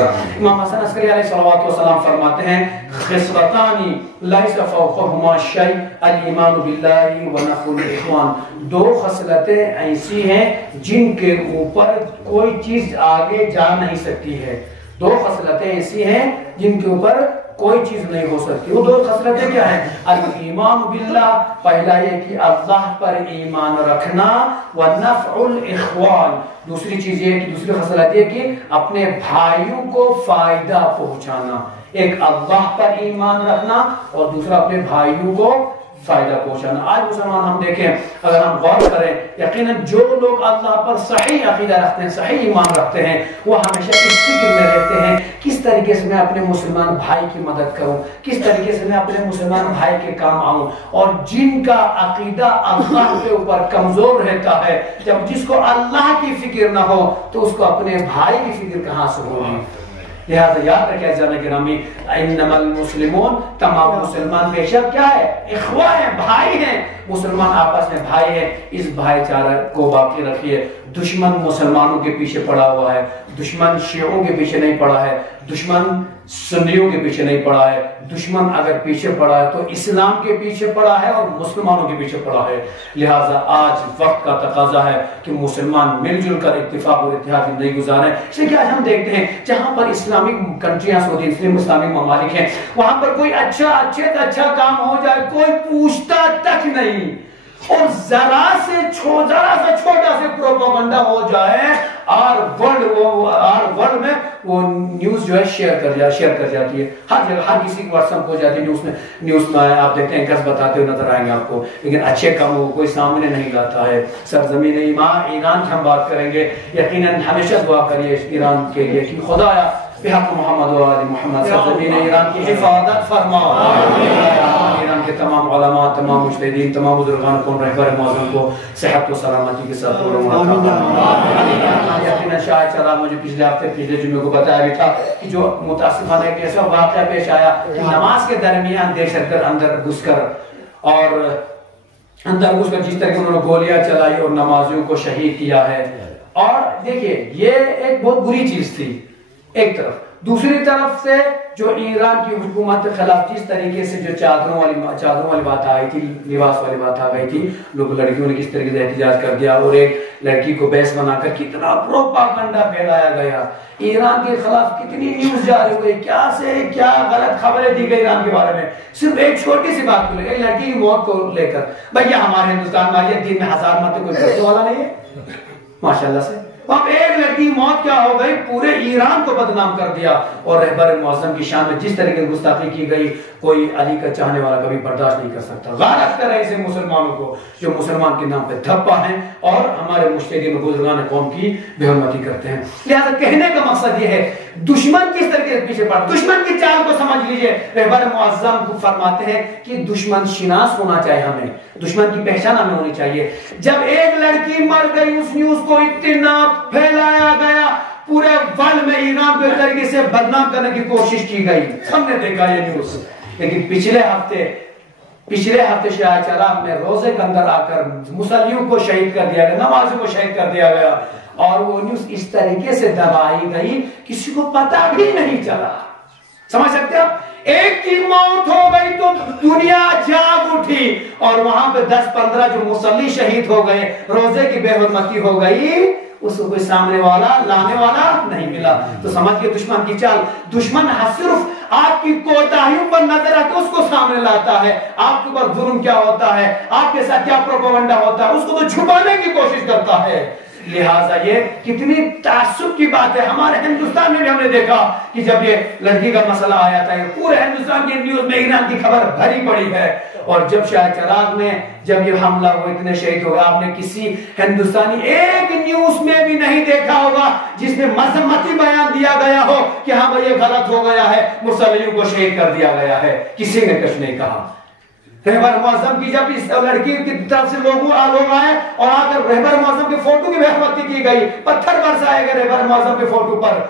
इमाम हसन अस्करी अलैहिस्सलातु वस्सलाम फरमाते हैं, खिसलतानी लैसा फौक़हुमा शै अल-ईमान बिल्लाहि व नफ़ुल इख्वान। दो खसलतें ऐसी हैं जिनके ऊपर कोई चीज आगे जा नहीं सकती है। दो खसलतें ऐसी हैं जिनके ऊपर कोई चीज नहीं हो सकती। वो दो खसलतें क्या है? अल-ईमान बिल्लाह, पहला ये कि अल्लाह पर ईमान रखना, व नफ़उल इख्वान, दूसरी चीज ये कि दूसरी खसलत ये कि अपने भाइयों को फायदा पहुंचाना। एक अल्लाह पर ईमान रखना और दूसरा अपने भाइयों को फायदा पहुंचाना। आज मुसलमान हम देखें, अगर हम गौर करें, यकीनन जो लोग अल्लाह पर सही अकीदा रखते हैं, सही ईमान रखते हैं, वो हमेशा इस फिक्र में रहते हैं किस तरीके से मैं अपने मुसलमान भाई की मदद करूं, किस तरीके से मैं अपने मुसलमान भाई के काम आऊं। और जिनका अकीदा अल्लाह के ऊपर कमजोर रहता है, जब जिसको अल्लाह की फिक्र ना हो तो उसको अपने भाई की फिक्र कहां से होगी। लिहाजा याद रखे जाने गिरामी, इन्नमल मुस्लिमून, तमाम मुसलमान बेशक क्या है? इख्वा है, भाई हैं। मुसलमान आपस में भाई है। इस भाईचारा को बाकी रखिए। दुश्मन मुसलमानों के पीछे पड़ा हुआ है, दुश्मन शियों के पीछे नहीं पड़ा है, दुश्मन सुन्नियों के पीछे नहीं पड़ा है। दुश्मन अगर पीछे पड़ा है तो इस्लाम के पीछे पड़ा है और मुसलमानों के पीछे पड़ा है। लिहाजा आज वक्त का तकाजा है कि मुसलमान मिलजुल कर इत्तिफाक और इत्तेहाद जिंदगी गुजारें। इसलिए आज हम देखते हैं जहां पर इस्लामिक कंट्रियां सऊदी इस्लामिक ममालिक हैं, वहां पर कोई अच्छा काम हो जाए कोई पूछता तक नहीं, और जरा सा छोटा से प्रोपेगेंडा हो जाए और वर्ल्ड में वो न्यूज जो है शेयर कर जाती है। हर जगह हर किसी की व्हाट्सएप हो जाती है। न्यूज में आप देखते हैं एंकर्स बताते हुए नजर आएंगे आपको, लेकिन अच्छे काम वो कोई सामने नहीं लाता है। सरजमीन ईरान की हम बात करेंगे, यकीनन हमेशा दुआ करिए ईरान के लिए कि खुदाया बेहक मोहम्मद व आले मोहम्मद सरजमीन ईरान की हिफाजत फरमा। ईरान के तमाम उलमा, तमाम मुजतहिदीन, तमाम बुजुर्गान को, रहबर मौजूद को सेहत व सलामती के साथ शायद चला। मुझे पिछले जुम्मे को बताया भी था कि जो मुतासिफाना एक ऐसा वाक़या पेश आया कि नमाज के दरमियान दहशतगर्द अंदर घुसकर जिस तरह उन्होंने गोलियां चलाई और नमाजियों को शहीद किया है। और देखिए ये एक बहुत बुरी चीज थी एक तरफ। दूसरी तरफ से जो ईरान की हुकूमत के खिलाफ जिस तरीके से जो चादरों वाली बात आई थी, लिबास वाली बात आ गई थी, लोग लड़कियों ने किस तरीके से एहतजाज कर दिया और एक लड़की को बेस बनाकर कितना प्रोपागेंडा फैलाया गया। ईरान के खिलाफ कितनी न्यूज जारी हुई, क्या गलत खबरें दी गई ईरान के बारे में। सिर्फ एक छोटी सी बात को लेकर, एक लड़की की मौत को लेकर, भैया हमारे हिंदुस्तान में ये दिन में 1000 मत कोई करने वाला नहीं है माशाल्लाह से। अब एक लड़की मौत क्या हो गई, पूरे ईरान को बदनाम कर दिया। और रहबर मौज़म की शान में जिस तरीके से गुस्ताखी की गई, कोई अली का चाहने वाला कभी बर्दाश्त नहीं कर सकता। गारत कर रहे हैं मुसलमानों को जो मुसलमान के नाम पे धप्पा हैं और हमारे मुश्तदीन बुजुर्गान कौम की बेहुरमती करते हैं। लिहाजा कहने का मकसद ये है, दुश्मन किस तरीके से पीछे पड़ा, दुश्मन की चाल को समझ लीजिए। रहबर मुअज़्ज़म को फरमाते हैं कि दुश्मन शिनास होना चाहिए, हमें दुश्मन की पहचान हमें होनी चाहिए। जब एक लड़की मर गई, उस न्यूज को इतना फैलाया गया, पूरे वर्ल्ड में ईरान को एक तरीके से बदनाम करने की कोशिश की गई। हमने देखा ये न्यूज। लेकिन पिछले हफ्ते शाह चराग में रोजे के अंदर आकर मुसल्लियों को शहीद कर दिया गया, नमाज़ियों को शहीद कर दिया गया। और वो न्यूज इस तरीके से दबाई गई, किसी को पता भी नहीं चला। समझ सकते हो? एक की मौत हो गई तो दुनिया जाग उठी, और वहां पे 10-15 जो मुसल्ली शहीद हो गए, रोजे की बेहुरमती हो गई, उसको कोई सामने वाला लाने वाला नहीं मिला। तो समझिए दुश्मन की चाल। दुश्मन सिर्फ आपकी कोताहियों पर नजर रखकर उसको सामने लाता है, आपके ऊपर जुल्म क्या होता है, आपके साथ क्या प्रोपेगेंडा होता है, उसको तो छुपाने की कोशिश करता है। लिहाजा ये कितनी ताज्जुब की बात है। हमारे हिंदुस्तान में भी हमने देखा कि जब ये लड़की का मसला आया था, पूरे हिंदुस्तान की न्यूज में ईरान की खबर भरी पड़ी है। और जब शाह चराग में जब ये हमला हुआ, इतने शहीद हो गए, आपने किसी हिंदुस्तानी एक न्यूज में भी नहीं देखा होगा जिसमें मजम्मती बयान दिया गया हो कि हाँ भाई ये गलत हो गया है, मुसल्लियों को शहीद कर दिया गया है। किसी ने कुछ नहीं कहा। रहबर मौज़म की जब इस लड़की की तरफ से लोग आए और आकर रहबर मौज़म के फोटो की बेहुरमती की गई, पत्थर बरसाए गए रहबर मौज़म के फोटो पर,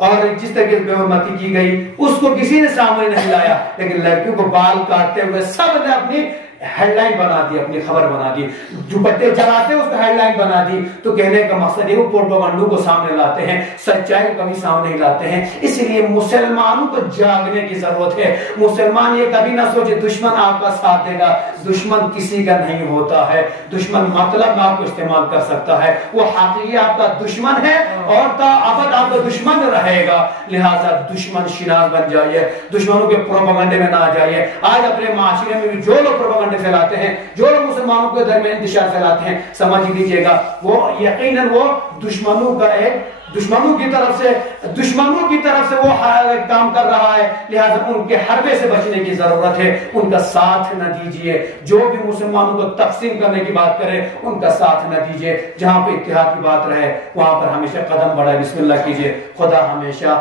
और जिस तरीके से बेहुरमती की गई उसको किसी ने सामने नहीं लाया। लेकिन लड़कियों को बाल काटते हुए सब ने अपनी हेडलाइन बना दी, अपनी खबर बना दी, दुपट्टे जलाते उसको हेडलाइन बना दी। तो कहने का मकसद है वो प्रोपेगेंडा को सामने लाते हैं, सच्चाई को कभी सामने नहीं लाते हैं। इसलिए मुसलमानों को जागने की जरूरत है। मुसलमान ये कभी ना सोचे दुश्मन आपका साथ देगा, दुश्मन किसी का नहीं होता है। दुश्मन मतलब आपको इस्तेमाल कर सकता है, वो हकीकी आपका दुश्मन है और ताअबद आपका दुश्मन रहेगा। लिहाजा दुश्मन शिनाज बन जाइए, दुश्मनों के प्रोपेगेंडे में ना आ जाइए। आज अपने माशरे में भी जो लोग प्रोपेगेंडे फैलाते हैं, जो लोग मुसलमानों के दरमियान इंतशार फैलाते हैं, समझ लीजिएगा वो यकीनन वो दुश्मनों का एक दुश्मनों की तरफ से वो काम कर रहा है। लिहाजा उनके हरबे से बचने की जरूरत है, उनका साथ न दीजिए। जो भी मुसलमानों को तकसीम करने की बात करे उनका साथ न दीजिए। जहां पे इत्तेहाद की बात रहे वहां पर हमेशा कदम बढ़ाए, बिस्मिल्लाह कीजिए। खुदा हमेशा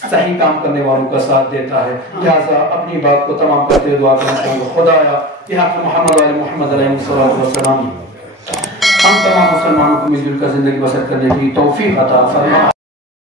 सही काम करने वालों का साथ देता है। लिहाजा अपनी बात को तमाम करते हुए दुआ करना चाहूंगा, खुदाया मोहम्मद हम तमाम मुसलमानों को मिलजुल कर जिंदगी बसर करने की तौफीक अता फरमा।